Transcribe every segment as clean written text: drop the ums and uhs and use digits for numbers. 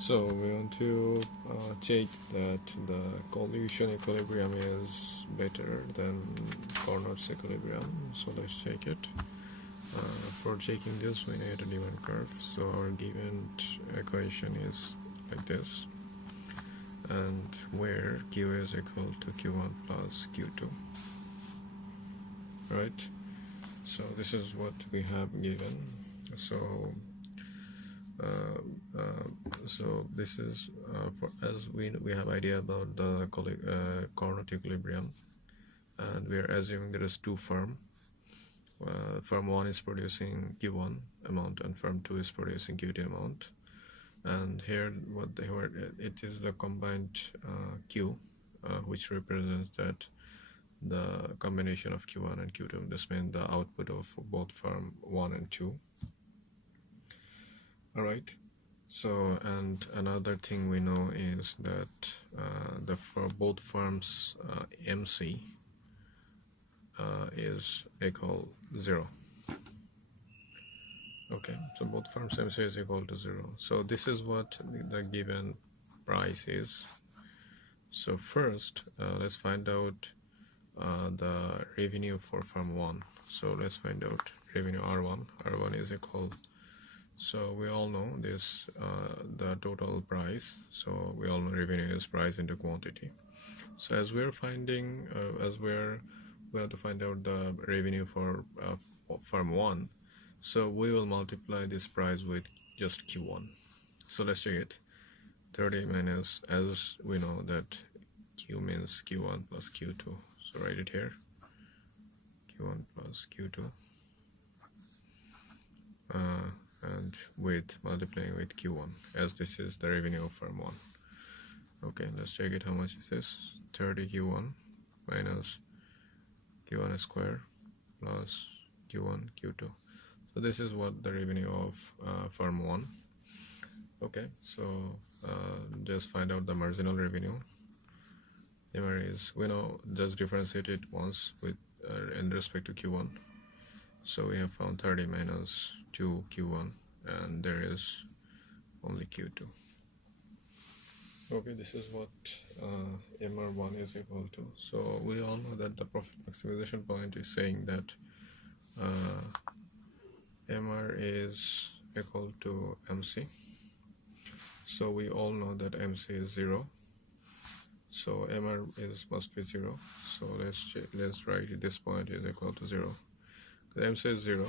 So we want to check that the collusion equilibrium is better than cournot's equilibrium. So let's check it. For checking this, we need a given curve. So our given equation is like this, and where Q is equal to Q1 plus Q2. Right. So this is what we have given. So this is for as we have idea about the cournot equilibrium, and we are assuming there is two firm. Firm 1 is producing Q1 amount and firm 2 is producing Q2 amount, and here it is the combined Q, which represents that the combination of Q1 and Q2. This means the output of both firm 1 and 2. Alright, so and another thing we know is that for both firms MC is equal 0. Okay, so both firms MC is equal to 0. So this is what the given price is. So first let's find out the revenue for firm 1. So let's find out revenue R1. R1 is equal, so we all know this the total price. So we all know revenue is price into quantity. So as we're finding we have to find out the revenue for firm 1, so we will multiply this price with just Q1. So let's check it. 30 minus, as we know that Q means Q1 plus Q2, so write it here, Q1 plus Q2, and with multiplying with Q1, as this is the revenue of firm 1. Okay, let's check it. How much is this? 30 Q1 minus Q1 square plus Q1 Q2. So this is what the revenue of firm 1. Okay, so just find out the marginal revenue. MR is, we know, just differentiate it once with in respect to Q1. So we have found 30 minus 2 Q1, and there is only Q2. Okay, this is what MR1 is equal to. So we all know that the profit maximization point is saying that MR is equal to MC. So we all know that MC is 0. So MR must be 0. So let's write this point is equal to 0. The MC is 0.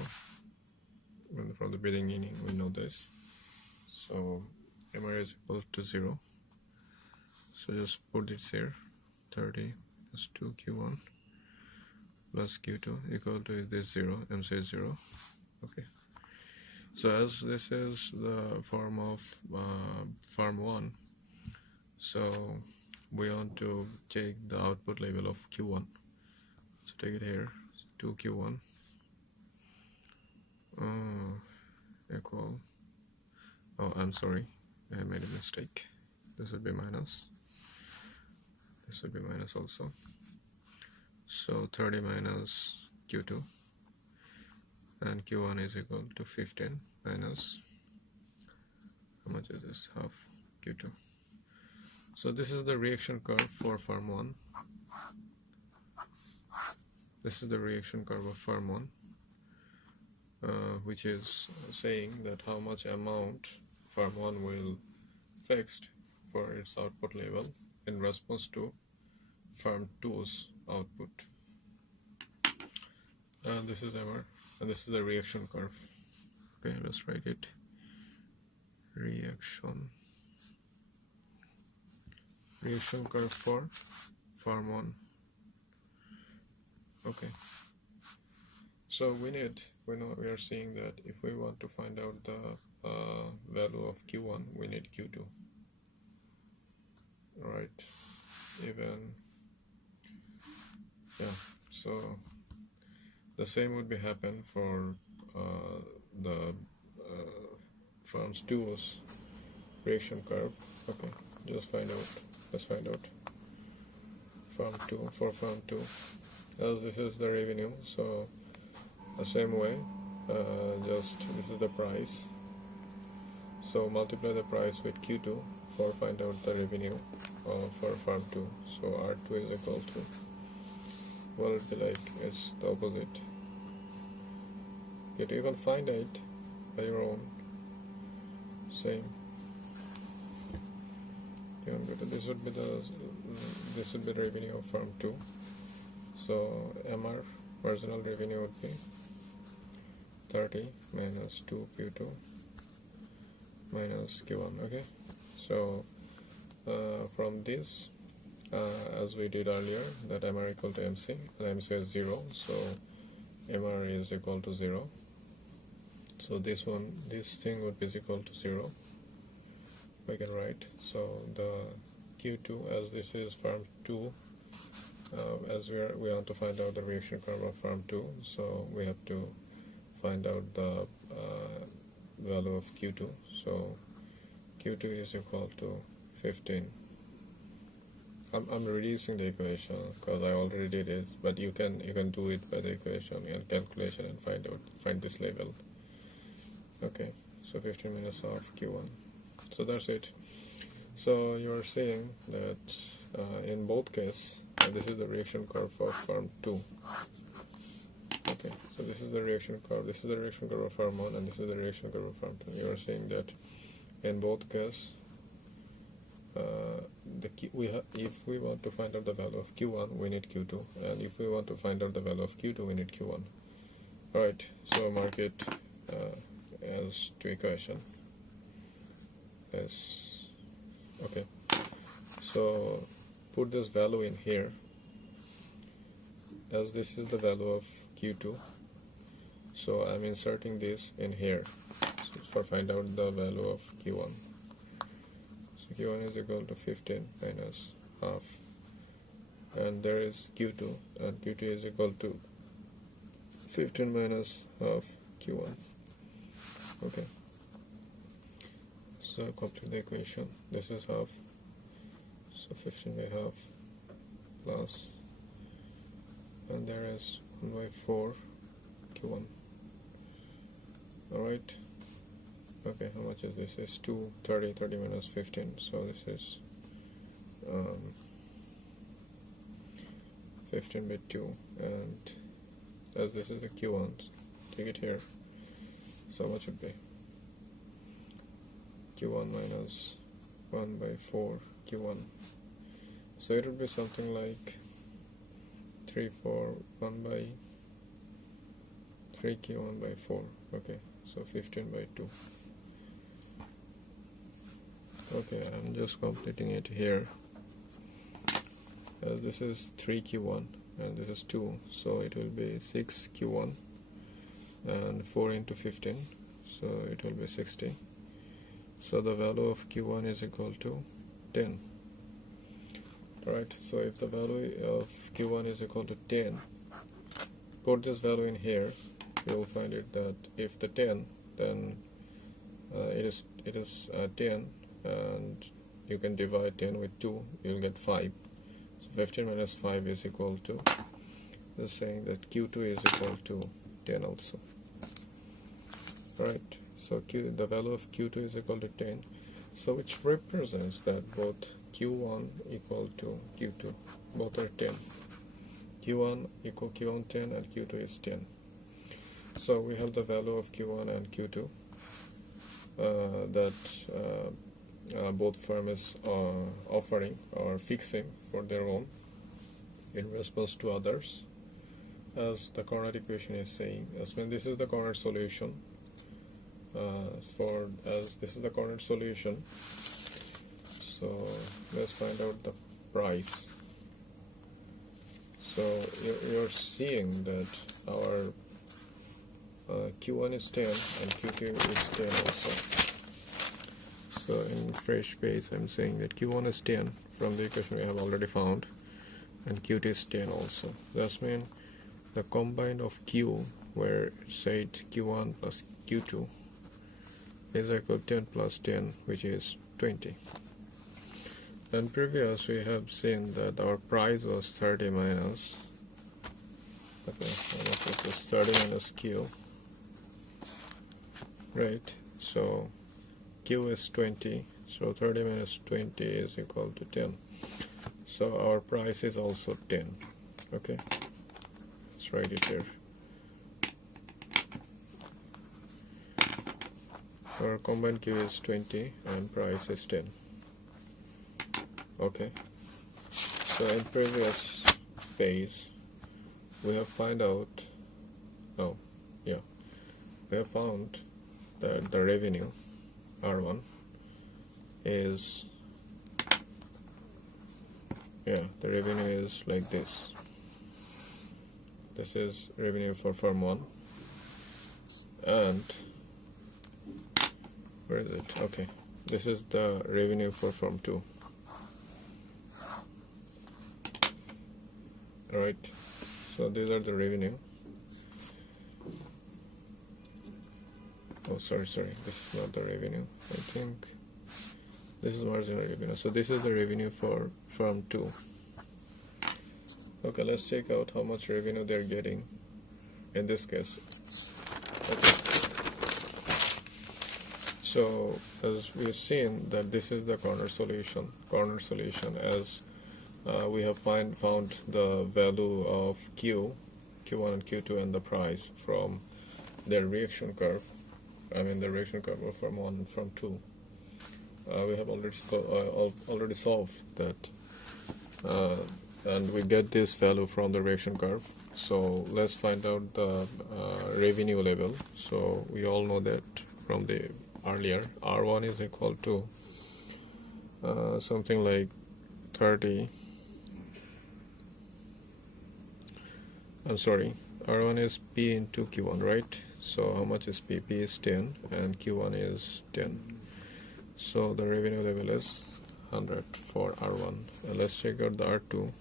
And from the beginning we know this. So MR is equal to 0. So just put it here. 30 plus 2 Q1 plus Q2 equal to this 0. MC is 0. Okay. So as this is the form of firm 1, so we want to take the output level of Q1. So take it here. So 2 Q1 equal, oh, I'm sorry, I made a mistake. This would be minus. This would be minus also. So 30 minus Q2, and Q1 is equal to 15 minus, how much is this? Half Q2. So this is the reaction curve for firm 1. This is the reaction curve of firm 1, which is saying that how much amount firm 1 will fixed for its output level in response to firm 2's output. And this is MR, and this is the reaction curve. Okay, let's write it. Reaction curve for firm 1. Okay, so we are seeing that if we want to find out the value of Q1, we need Q2, right? Even, yeah, so the same would be happen for the firms 2's reaction curve. Okay, just find out. Let's find out firm 2 for firm 2, as this is the revenue. So the same way, just this is the price. So multiply the price with Q2 for find out the revenue for farm 2. So R2 is equal to, what would be like? It's the opposite. Okay, you can find it by your own. Same. You can go to this would be the revenue of farm 2. So MR marginal revenue would be 30 minus 2 Q2 minus Q1. Okay, so from this, as we did earlier, that MR equal to MC, and MC is 0, so MR is equal to 0. So this thing would be equal to 0. We can write, so the Q2, as this is farm 2, as we want to find out the reaction curve of farm 2, so we have to find out the value of Q2. So Q2 is equal to 15. I'm reducing the equation because I already did it, but you can do it by the equation and calculation and find this level. Okay, so 15 minus of Q1. So that's it. So you're saying that in both cases, this is the reaction curve for farm 2. Okay, so this is the reaction curve. This is the reaction curve of farm 1, and this is the reaction curve of farm 2. You are saying that in both cases, if we want to find out the value of Q1, we need Q2, and if we want to find out the value of Q2, we need Q1. Alright, so mark it as to equation. Yes. Okay. So put this value in here, as this is the value of Q2. So I'm inserting this in here for find out the value of Q1. So Q1 is equal to 15 minus half, and there is Q2, and Q2 is equal to 15 minus half Q1. Okay, so complete the equation. This is half, so 15 by half plus, and there is 1 by 4 Q1. Alright, okay, how much is this? It's 230, 30 minus 15, so this is 15 by 2, and as this is the Q1, take it here, so much would be Q1 minus 1 by 4 Q1, so it would be something like 3 4 1 by 3 Q1 by 4. Okay, so 15 by 2. Okay, I'm just completing it here, as this is 3 Q1 and this is 2, so it will be 6 Q1 and 4 into 15, so it will be 60. So the value of Q1 is equal to 10. Alright, so if the value of Q1 is equal to 10, put this value in here, you will find it that if the 10, then it is 10, and you can divide 10 with 2, you will get 5. So 15 minus 5 is equal to, just saying that Q2 is equal to 10 also. Alright, so the value of Q2 is equal to 10, so which represents that both Q1 equal to Q2, both are 10. Q1 equal Q1 10 and Q2 is 10. So we have the value of Q1 and Q2 that both firms are offering or fixing for their own in response to others, as the cournot equation is saying. As when this is the cournot solution, this is the cournot solution. So let's find out the price. So you're seeing that our Q1 is 10 and Q2 is 10 also. So in fresh page I'm saying that Q1 is 10 from the equation we have already found, and Q2 is 10 also. That means the combined of Q, where it said Q1 plus Q2, is equal to 10 plus 10, which is 20. And previous we have seen that our price was 30 minus, okay, how much is this? 30 minus Q, right? So Q is 20, so 30 minus 20 is equal to 10. So our price is also 10. Okay, let's write it here. Our combined Q is 20 and price is 10. Okay, so in previous phase we have found that the revenue R1 is the revenue is like this. This is revenue for firm 1, and where is it? Okay, this is the revenue for firm 2. Alright, so these are the revenue. Oh, sorry, this is not the revenue. I think this is marginal revenue. So this is the revenue for firm 2. Okay, let's check out how much revenue they're getting in this case. Okay. So as we've seen that this is the corner solution as we have found the value of Q1 and Q2 and the price from their reaction curve. I mean the reaction curve of firm 1 and firm 2. We have already solved that, and we get this value from the reaction curve. So let's find out the revenue level. So we all know that from the earlier, R1 is equal to something like 30. I'm sorry, R1 is P into Q1, right? So how much is P? P is 10 and Q1 is 10. So the revenue level is 100 for R1. And let's check out the R2.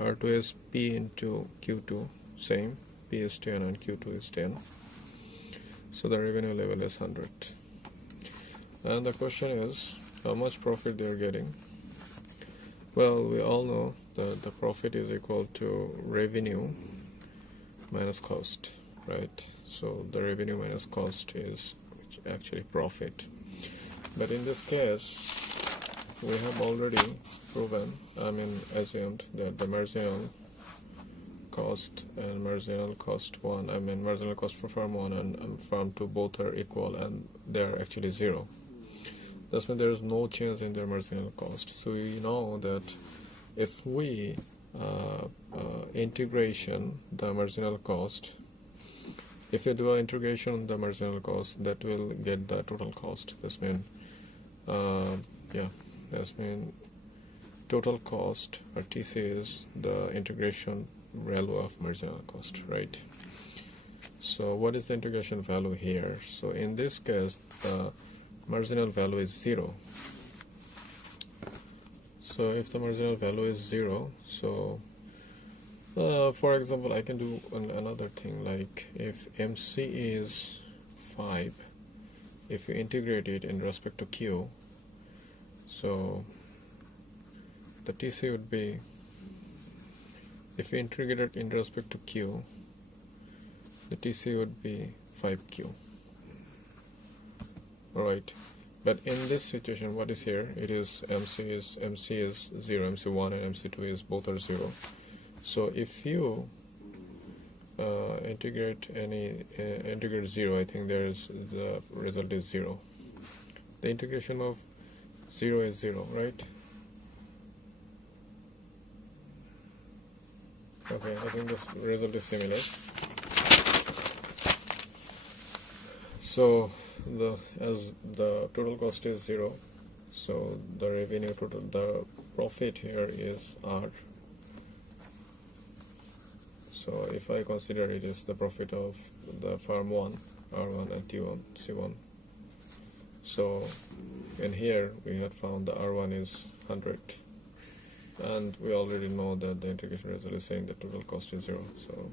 R2 is P into Q2, same. P is 10 and Q2 is 10. So the revenue level is 100. And the question is, how much profit they are getting? Well, we all know that the profit is equal to revenue minus cost, right? So the revenue minus cost is actually profit. But in this case, we have already proven, assumed that the marginal cost and marginal cost 1, marginal cost for firm 1 and firm 2 both are equal, and they are actually 0. That means there is no change in their marginal cost. So we know that if we integration the marginal cost, if you do an integration on the marginal cost, that will get the total cost. This means total cost, or TC, is the integration value of marginal cost, right? So what is the integration value here? So in this case, the marginal value is 0. So if the marginal value is 0, so for example, I can do another thing, like if MC is 5, if you integrate it in respect to Q, so the TC would be, if you integrate it in respect to Q, the TC would be 5Q. Alright, but in this situation, what is here? It is MC is 0, MC1 and MC2 is both are 0. So if you integrate 0, I think the result is 0. The integration of 0 is 0, right? Okay, I think this result is similar. So as the total cost is 0, so the revenue total, the profit here is R. So if I consider it is the profit of the firm 1, R1 and T1, C1. So in here we had found the R1 is 100, and we already know that the integration result is saying the total cost is 0. So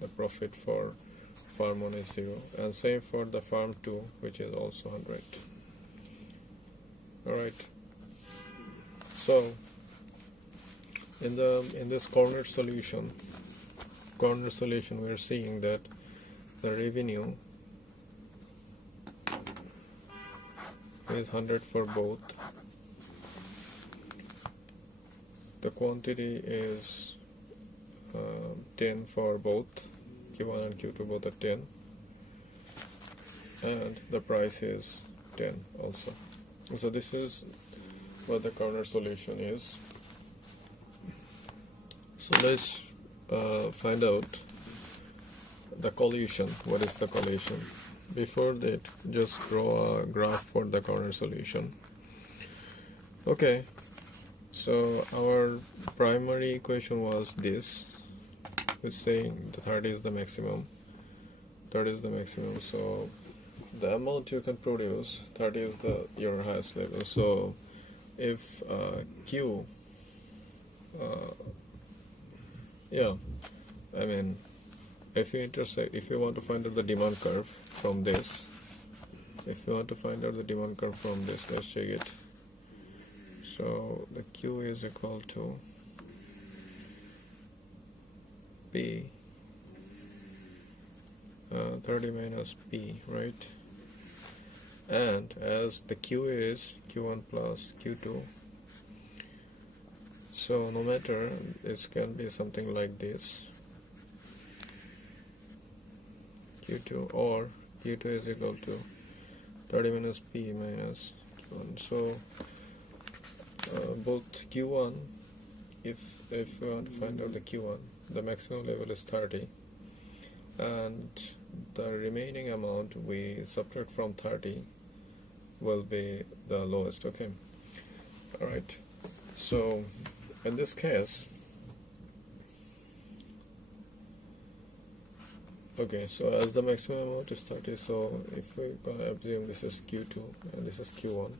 the profit for farm 1 is 0, and same for the farm 2, which is also 100. Alright, so in this cournot solution we are seeing that the revenue is 100 for both. The quantity is 10 for both, Q1 and Q2 both are 10, and the price is 10 also. So this is what the cournot solution is. So let's find out the collusion. What is the collusion? Before that, just draw a graph for the cournot solution. Okay, so our primary equation was this. It's saying the 30 is the maximum. 30 is the maximum. So the amount you can produce, 30 is your highest level. So if Q, if you intersect, if you want to find out the demand curve from this, let's check it. So the Q is equal to P, 30 minus P, right? And as the Q is Q1 plus Q2, so no matter, this can be something like this, Q2, or Q2 is equal to 30 minus P minus Q1. So both Q1, if we want to find out the Q1, the maximum level is 30, and the remaining amount we subtract from 30 will be the lowest. Okay, alright, so in this case, okay, so as the maximum amount is 30, so if we assume this is Q2 and this is Q1,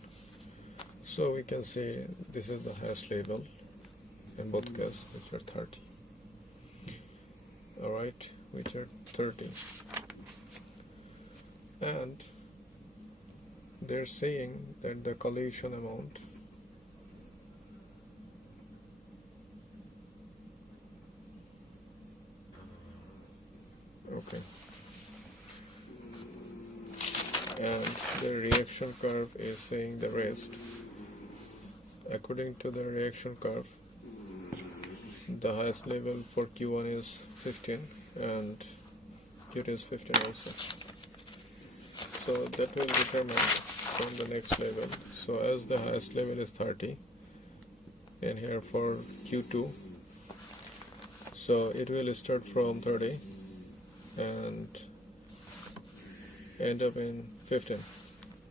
so we can see this is the highest level in both cases, which are 30. Alright, which are 30. And they're saying that the collusion amount and the reaction curve is saying the rest. According to the reaction curve, the highest level for Q1 is 15 and Q2 is 15 also. So that will determine from the next level. So as the highest level is 30, and here for Q2, so it will start from 30 and end up in 15,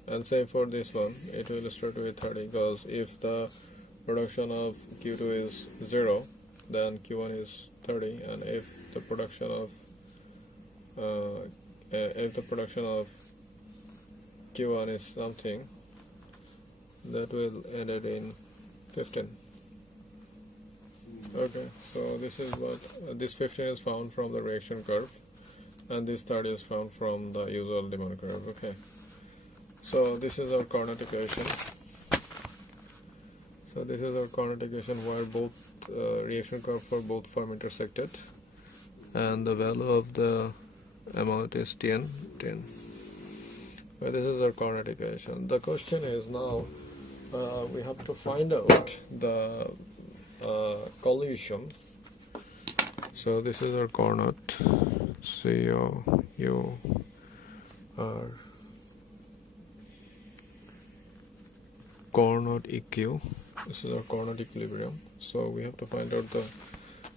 and same for this one, it will start with 30, because if the production of Q2 is 0, then Q1 is 30, and if the production of Q1 is something, that will end it in 15. Okay, so this is what this 15 is found from the reaction curve, and this 30 is found from the usual demand curve. Okay, so this is our cournot equation. So this is our cournot equation where both reaction curve for both firm intersected, and the value of the amount is 10. Well, this is our cournot equation. The question is now we have to find out the collusion. So this is our cournot, C-O-U-R, cournot EQ. This is our cournot equilibrium. So we have to find out the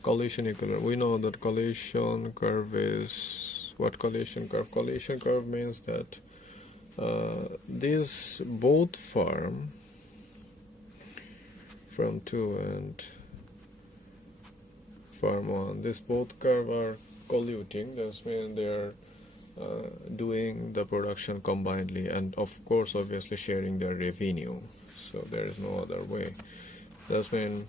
collusion equilibrium. We know that collusion curve is what? Collusion curve. Collusion curve means that these both firm 2 and firm 1, this both curve are colluting. That means they are doing the production combinedly, and of course obviously sharing their revenue. So there is no other way. That means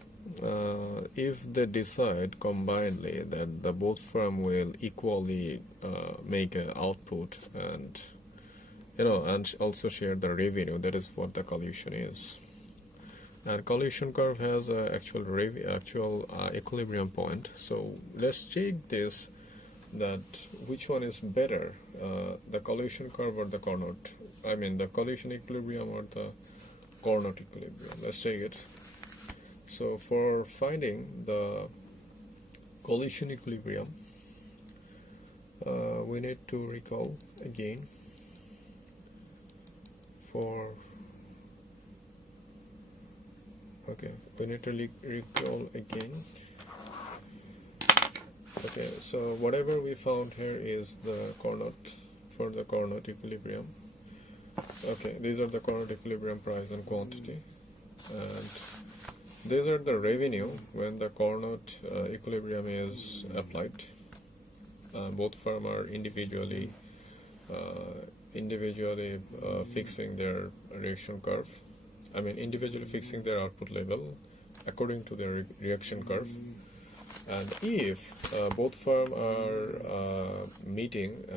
if they decide combinedly that the both firm will equally make an output and and also share the revenue, that is what the collusion is. And collusion curve has a actual equilibrium point. So let's check this, that which one is better, the collusion curve or the cournot I mean the collision equilibrium or the cournot equilibrium. Let's take it. So for finding the collision equilibrium, we need to recall again we need to recall again. Okay, so whatever we found here is the cournot for the cournot equilibrium. Okay, these are the cournot equilibrium price and quantity, and these are the revenue when the cournot equilibrium is applied. Both firms are individually fixing their reaction curve. I mean individually fixing their output level according to their reaction curve. And if both firms are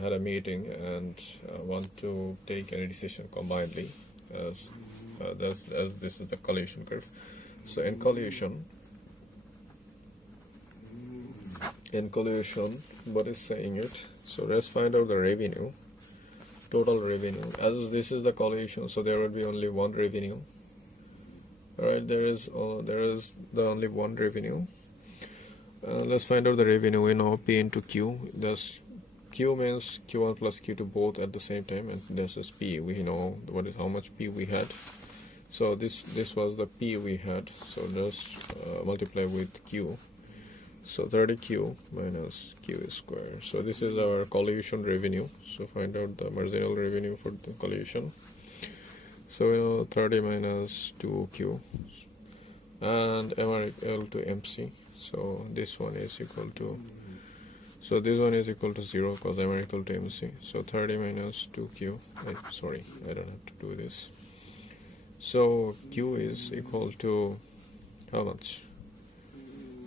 had a meeting and want to take any decision combinedly, as this is the collision curve. So in collusion, what is saying it? So let's find out the revenue, total revenue. As this is the collusion, so there will be only one revenue. Alright, there is the only one revenue. Let's find out the revenue. We know P into Q. Thus Q means Q1 plus Q2 both at the same time, and this is P. We know how much P we had. So this was the P we had. So just multiply with Q. So 30Q minus Q square. So this is our collusion revenue. So find out the marginal revenue for the collusion. So we know 30 minus 2Q and M equal to MC. So this one is equal to, so this one is equal to 0 because M equal to MC. So 30 minus 2Q, sorry, I don't have to do this. So Q is equal to how much?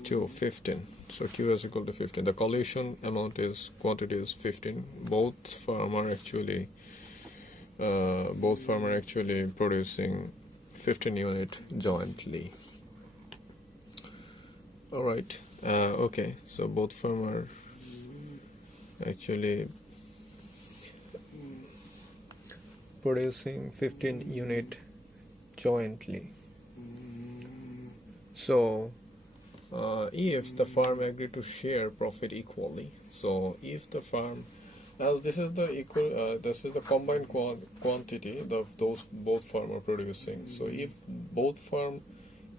To 15. So Q is equal to 15. The collusion amount is, quantity is 15. Both firms are actually producing 15 units jointly. Alright, okay, so both firms are actually producing 15 units jointly. So if the firm agree to share profit equally, so if the firm, as this is the combined quantity of those both firms are producing. So if both firms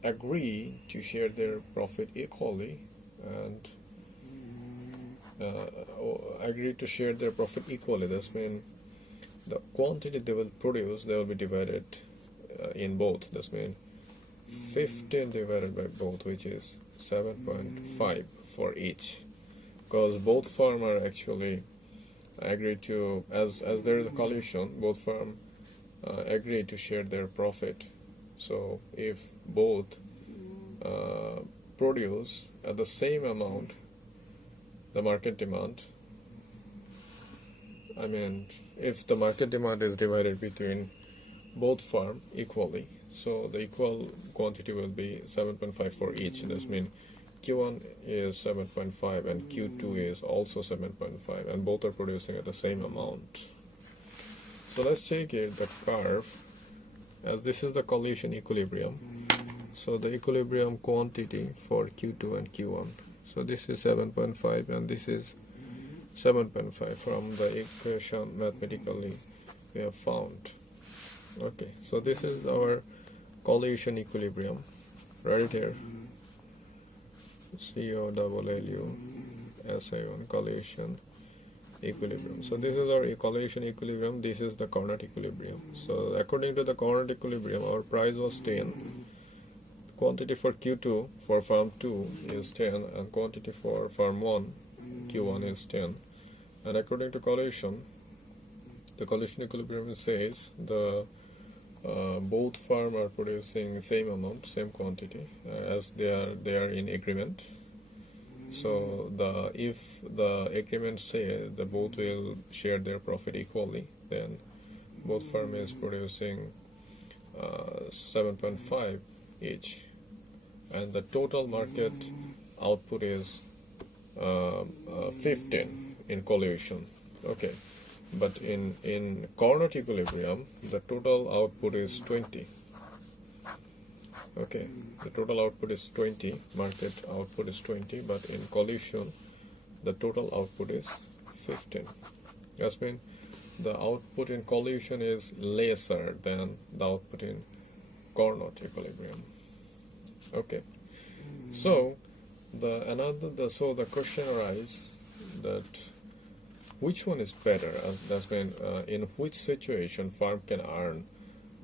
agree to share their profit equally and that means the quantity they will produce, they will be divided in both. That means 15 divided by both, which is 7.5 for each, because both firms are actually agreed to, as there is a collusion, both firms agree to share their profit. So if both produce at the same amount, the market demand, I mean if the market demand is divided between both firms equally, so the equal quantity will be 7.5 for each. That means Q1 is 7.5 and Q2 is also 7.5, and both are producing at the same amount. So let's check it, the curve, as this is the collusion equilibrium. So the equilibrium quantity for Q2 and Q1. So this is 7.5 and this is 7.5 from the equation mathematically we have found. Okay, so this is our collusion equilibrium right here. COLLU SI1 collusion equilibrium. So this is our collusion equilibrium, this is the cournot equilibrium. So according to the cournot equilibrium, our price was 10. Quantity for Q2 for firm 2 is 10, and quantity for firm 1 Q1 is 10. And according to collusion, the collusion equilibrium says the both firms are producing same amount, same quantity, as they are in agreement. So if the agreement say that both will share their profit equally, then both firms is producing 7.5 each, and the total market output is 15 in collusion. Okay, but in cournot equilibrium the total output is 20. Okay, the total output is 20, market output is 20, but in collusion the total output is 15. That means the output in collusion is lesser than the output in cournot equilibrium. Okay, so the question arises that which one is better? That's mean in which situation firm can earn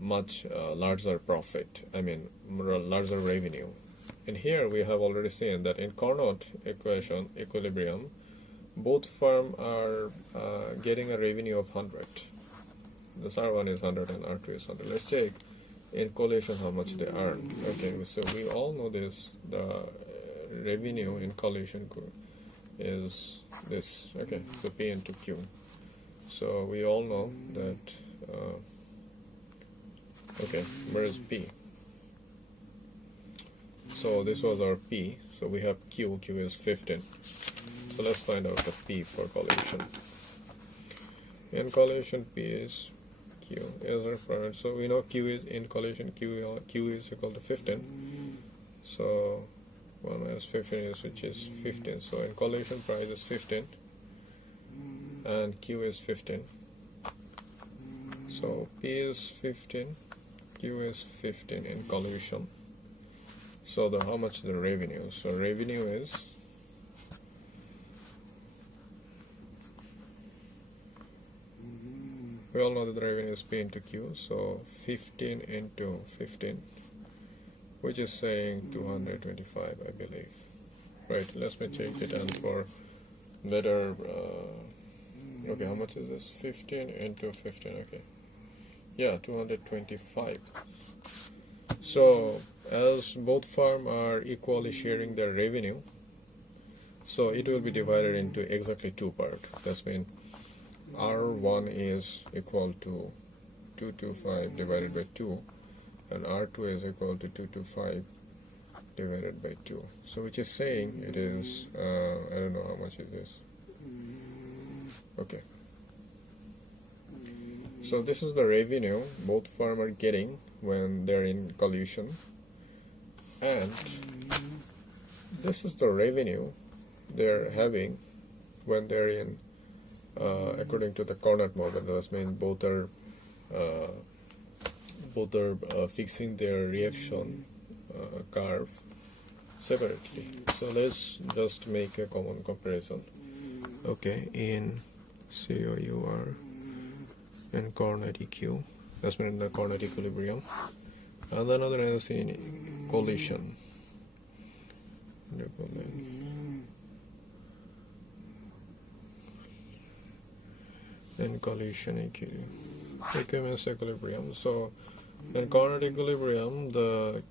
much larger profit, I mean larger revenue. And here we have already seen that in cournot equilibrium both firm are getting a revenue of 100. This R1 is 100 and R2 is 100. Let's check in collusion how much they earned. Okay, so we all know this, the revenue in collusion is this. Okay, so P into Q. So we all know that okay, where is P? So this was our P, so we have Q is 15. So let's find out the P for collusion. In collusion P is Q is required, so we know Q is in collusion Q is equal to 15. So 1 minus 15 is, which is 15. So in collusion price is 15 and Q is 15. So P is 15, Q is 15 in collusion. So how much the revenue? So revenue is we all know that the revenue is P into Q, so 15 into 15, which is saying 225, I believe. Right, let me check it and for better, okay, how much is this? 15 into 15, okay. Yeah, 225. So, as both firms are equally sharing their revenue, so it will be divided into exactly two parts. That means R1 is equal to 225 divided by 2 and R2 is equal to 225 divided by 2. So which is saying it is, I don't know how much is this. Okay. So this is the revenue both firms are getting when they're in collusion, and this is the revenue they're having when they're in according to the cournot model. That means both are fixing their reaction curve separately. So let's just make a common comparison. Okay, in COUR and cournot EQ, that's mean in the cournot equilibrium, and another is in collusion. In collusion equilibrium. So in cournot equilibrium, the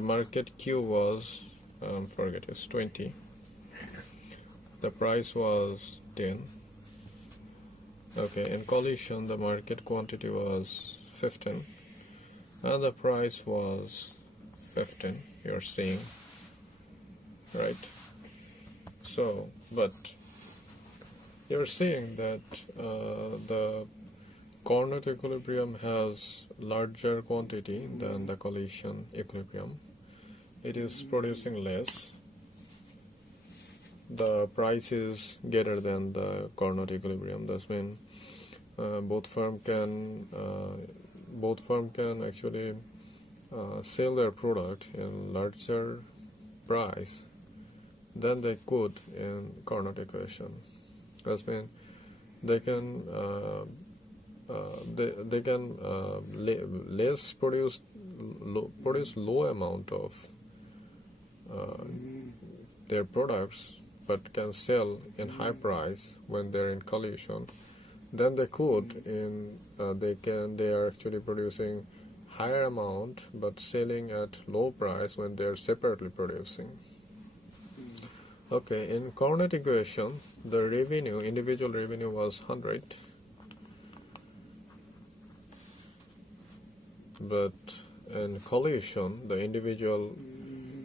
market Q was forget, it's 20. The price was 10. Okay, in collusion the market quantity was 15 and the price was 15. You're seeing, right? So, but you're seeing that the cournot equilibrium has larger quantity than the collusion equilibrium. It is producing less. The price is greater than the cournot equilibrium. That means both firm can actually sell their product in larger price than they could in cournot equation. That means they can less produce low amount of their products, but can sell in high price when they're in collusion than they could in they are actually producing higher amount but selling at low price when they're separately producing. Okay, in cournot equation the revenue, individual revenue was 100, but in collusion the individual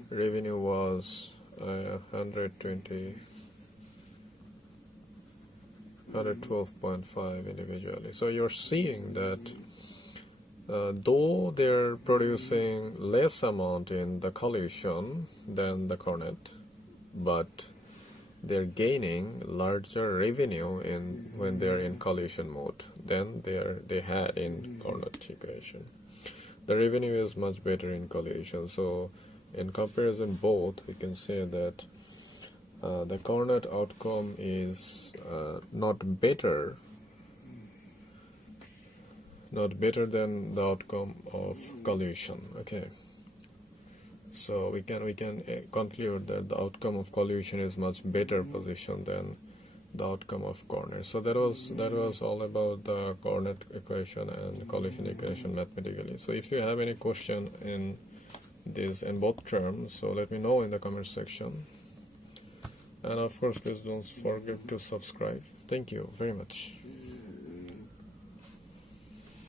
revenue was 120. 112.5 individually. So you're seeing that though they're producing less amount in the collusion than the cournot, but they're gaining larger revenue in when they're in collusion mode than they had in cournot equation. The revenue is much better in collusion. So in comparison both, we can say that the cournot outcome is not better than the outcome of collusion. Okay, so we can conclude that the outcome of collusion is much better position than the outcome of cournot. So that was all about the cournot equation and collusion equation mathematically. So if you have any question in both terms, so let me know in the comment section. And of course, please don't forget to subscribe. Thank you very much.